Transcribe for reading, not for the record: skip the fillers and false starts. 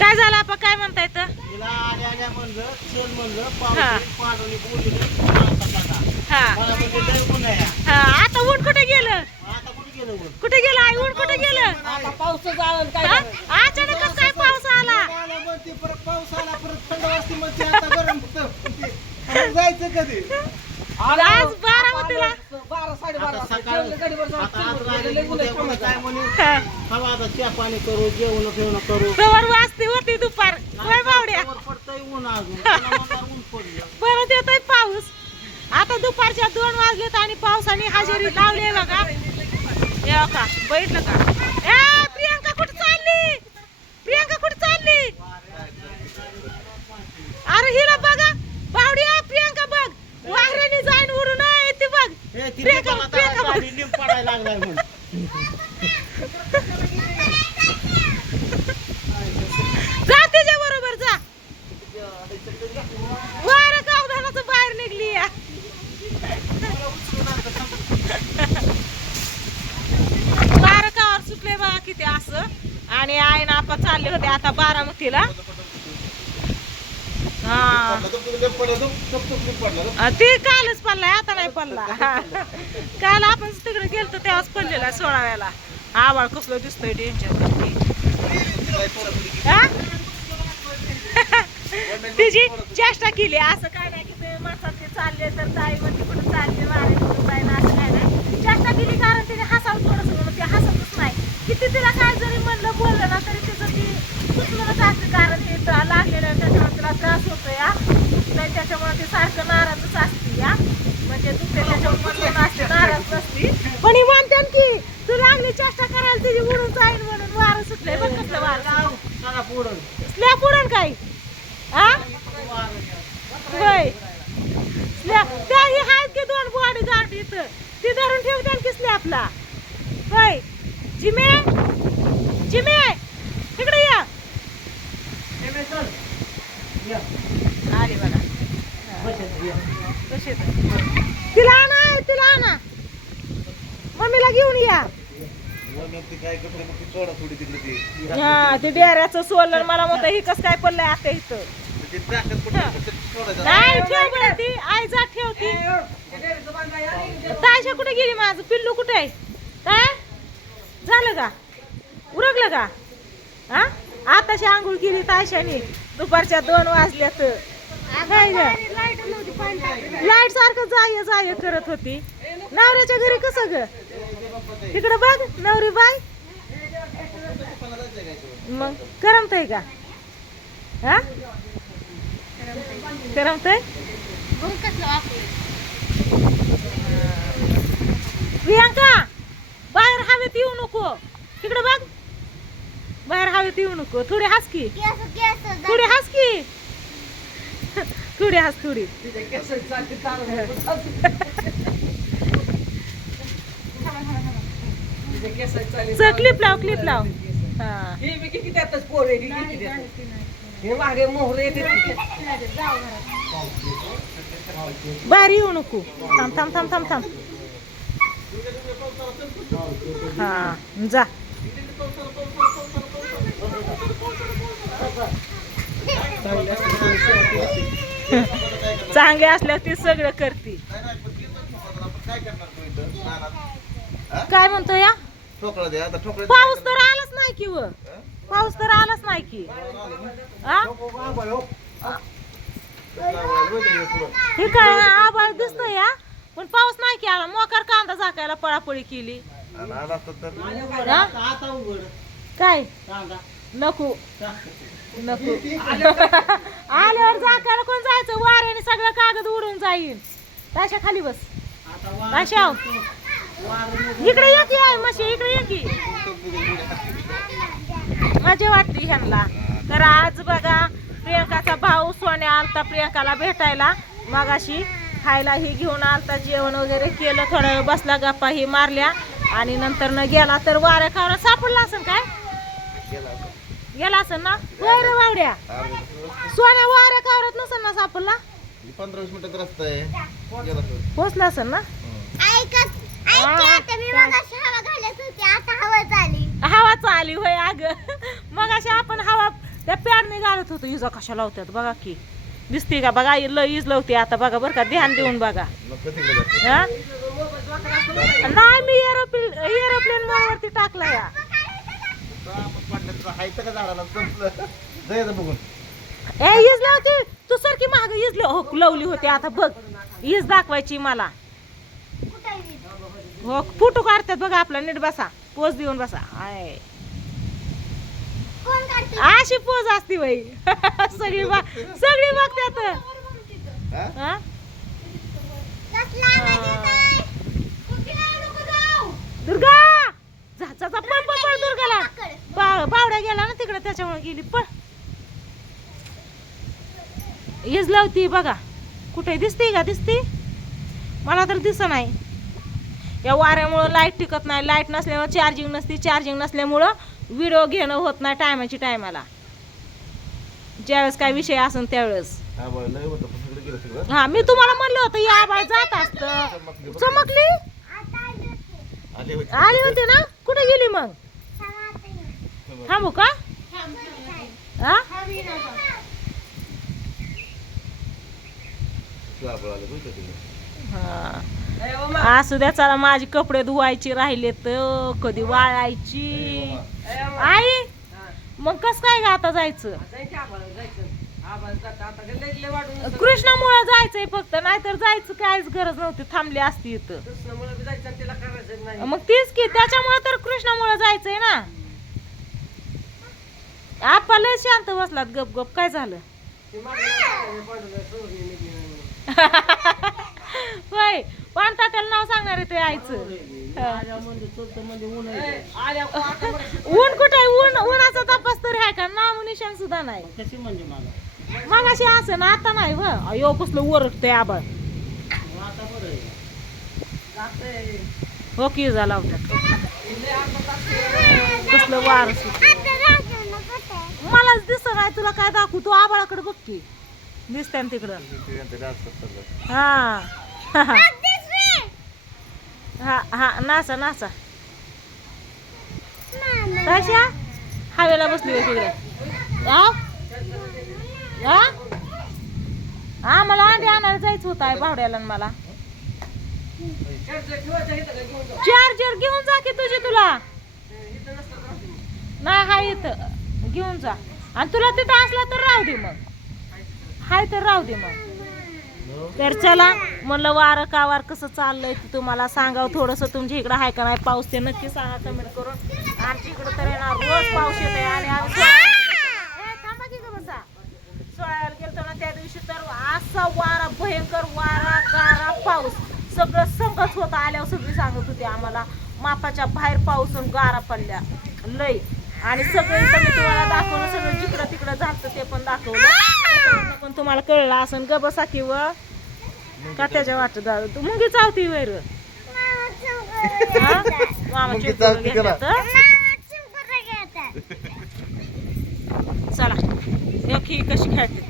काय झालं आपण काय म्हणताय तर तिला आल्या आल्या म्हणलं चल म्हणलं हा. पाडवली बोलली नाही हा मला म्हणजे लय ऊन आहे हा आता ऊन कुठे गेलं आता कुठे गेलं ऊन कुठे गेलं आई ऊन कुठे गेलं आता पाऊसच आला काय हा? अचानकच काय पाऊस आला आला म्हणते परत पाऊस आला परत थंड वाजते म्हणते आता गरम होतं जायचं कधी आज बारामतीला 12-12:30 आता सकाळ आता आज राहिलेली उद्या काय म्हणे हा. हवा आता चहा पाणी करू जेवण फेवण करू तवर वाजती होती दुपार होय बावड्या वर पडतंय ऊन अजून पुन्हा मग ऊन पडलं परत येतोय पाऊस आता दुपारच्या 2 वाजलेत आणि पावसाने हजेरी लावली बघा हे का बैठलं का ए प्रियंका कुठे चालली प्रियंका कुठे चालली अरे हिला बघा बावड्या प्रियंका बघ वाघराने जाईन उडून ती बघ हे ती प्रियंका मला प्रियंका बघ गाडी लिंब पडायला लागलाय म्हणून जा तिच्या बरोबर जा वार गावधानाचं बाहेर निघली या वार कावर सुटले बघा किती असं आणि आई ना आपण चालले होते आता बारामतीला हा ती कालच पडलाय आता नाही पडला काल आपण तिकडे गेलतो तेव्हाच पडलेला 16व्याला आवाळ कसलं दिसतोय डेंजर तिची चेष्टा केली असं काय नाही की ते माणसात ते चालले तर ताई म्हणते कुठं चालले वारे कुठं जाय ना असं काय नाही चेष्टा केली कारण तिने हसावं थोडंसं म्हणून ते हसतच नाही किती तिला काय जरी म्हणलं बोललं ना तरी तिचं ती दुश्मनच असते कारण ते लागलेलं त्याच्यामुळे तिला त्रास होतो या नाही त्याच्यामुळे ती सारखं नाराजच असते या म्हणजे दुसऱ्या त्याच्यामुळे असते नाराज नसती पण ही म्हणते की तू लागली चेष्टा करायला तिची उडून जाईल म्हणून वारं सुटलंय बघ कसलं वारं चला पुढं स्लॅब उडून काय हा होय त्या ही आहेत की 2 बॉडी गार्ड इथं ती धरून ठेवते की स्लॅबला होय जिमे जिमे इकडे या आली बघा कशी तिला आणा मम्मीला घेऊन या हा ते डेऱ्याचं सोलर मला म्हणतं ही कसं काय पडलंय आता इथं नाही ठेव बरं ती आई जा ठेवती तायशा कुठे गेली माझं पिल्लू कुठे आहे काय झालं का उरकलं का हा आताशी आंघोळ केली तायशाने दुपारच्या 2 वाजल्यात लाईट सारखं जाय करत होती नवऱ्याच्या घरी कसं ग तिकडं बघ नवरी बाय मग करमतय का हा करमतय प्रियंका बाहेर हवेत येऊ नको तिकडं बघ बाहेर हवेत येऊ नको थोडी हस की थोडी हस की थोडी हस थोडी क्लिप लाव हा बाहेर येऊ नको थांब हा जा चांगले असल्यावर ती सगळं करते काय म्हणतो या पाऊस तर आलाच नाही की व पाऊस तर आलाच नाही की हे काय आभाळ दिसतंय या पण पाऊस नाही की आला मोकार कांदा झाकायला पळापळी केली काय नको आल्यावर झाकायला कोण जायचं वाऱ्याने सगळं कागद उडून जाईल ताशा खाली बस ताशा इकडे ये की आहे म्हशी इकडे ये की मजा वाटली ह्यांना तर आज बघा प्रियंकाचा भाऊ सोन्या आलता प्रियंकाला भेटायला मगाशी खायला ही घेऊन आलता जेवण वगैरे केलं थोडा वेळ बसला गप्पा ही मारल्या आणि नंतर न गेला तर वाऱ्या खावरा सापडला असेल काय गेला असेल ना होय रे वावड्या सोन्या वाऱ्या खावरात नसेल ना सापडला 15-20 मिनिटात रस्ता आहे पोचला असेल ना हवा चाली होय अग मग अशी आपण हवा त्या म्हणत होतो इजा कशा लावतात बघा की दिसते का बघा इज लावते आता बघा बरं का ध्यान देऊन बघा हा? नाही मी एरोप्लेन वरती टाकला या बघून ए इज लावते तू सारखी महाग इज हो लावली होती आता बघ इज दाखवायची मला हो फोटो काढतात बघा आपला नीट बसा पोज देऊन बसा आय अशी पोज असती बाई सगळी बघतात हा? दुर्गा जा पळ दुर्गाला बावड्या गेला ना तिकडे त्याच्यामुळे गेली पण येज लावती बघा कुठे दिसते का दिसते मला तर दिसत नाही या वाऱ्यामुळं लाईट टिकत नाही लाईट नसल्यामुळे चार्जिंग नसल्यामुळं व्हिडिओ घेणं होत नाही टायमाला ज्यावेळेस काय विषय असेल त्यावेळेस हा मी तुम्हाला म्हणलं होतं या आबाळ जात असत चमकली आली होती ना कुठे गेली मग थांबू का हा असू द्या चला माझे कपडे धुवायचे राहिले तर कधी वाळायची आई मग कस काय ग आता जायचं कृष्णामुळे जायचंय फक्त नाहीतर जायचं काहीच गरज नव्हती थांबली असती इथं मग तीच की त्याच्यामुळे तर कृष्णामुळे जायचंय ना आपा लय शांत बसलात गप गप काय झालं होय पाणताट्याला नाव सांगणार आहे ते आईचं ऊन कुठे उन्हाचा तपास तरी आहे का नाव निशाण सुद्धा नाही मग अशी असं ना आता नाही व अयो कसलं ओरडतंय आबाळ हो की झाला कसलं वार मलाच दिसत नाही तुला काय दाखवू तू आबाळाकडे बघ की दिसते तिकडं हा हा नाचा कशा हवेला बसली होती तिकडे हा मला अंडे आणायला जायचं होतं आहे बावड्याला मला चार्जर घेऊन जा की तुझे तुला नाही हाय इथं घेऊन जा आणि तुला तिथं असला तर राहू दे मग हाय तर राहू दे मग तर चला म्हणलं वारं कावार कसं चाललंय ते तुम्हाला सांगावं थोडंसं तुमच्या इकडं आहे का नाही पाऊस ते नक्की सांगा कमेंट करून आमच्या इकडं तर येणार रोज पाऊस येत आहे आणि आम्ही थांबा की ग बसा सोळ्याला गेलतो ना त्या दिवशी तर असा वारा भयंकर वारा गारा पाऊस सगळं संकट होतं आल्यावर सगळी सांगत होती आम्हाला मापाच्या बाहेर पाऊस आणि गारा पडल्या लय आणि सगळं इथं मी तुम्हाला दाखवलं सगळं जिकडं तिकडं झालं ते पण दाखवलं पण तुम्हाला कळलं असं ग बसा किंवा का त्याच्या वाटत तू मुंगी चावती वैर चला कशी खेळते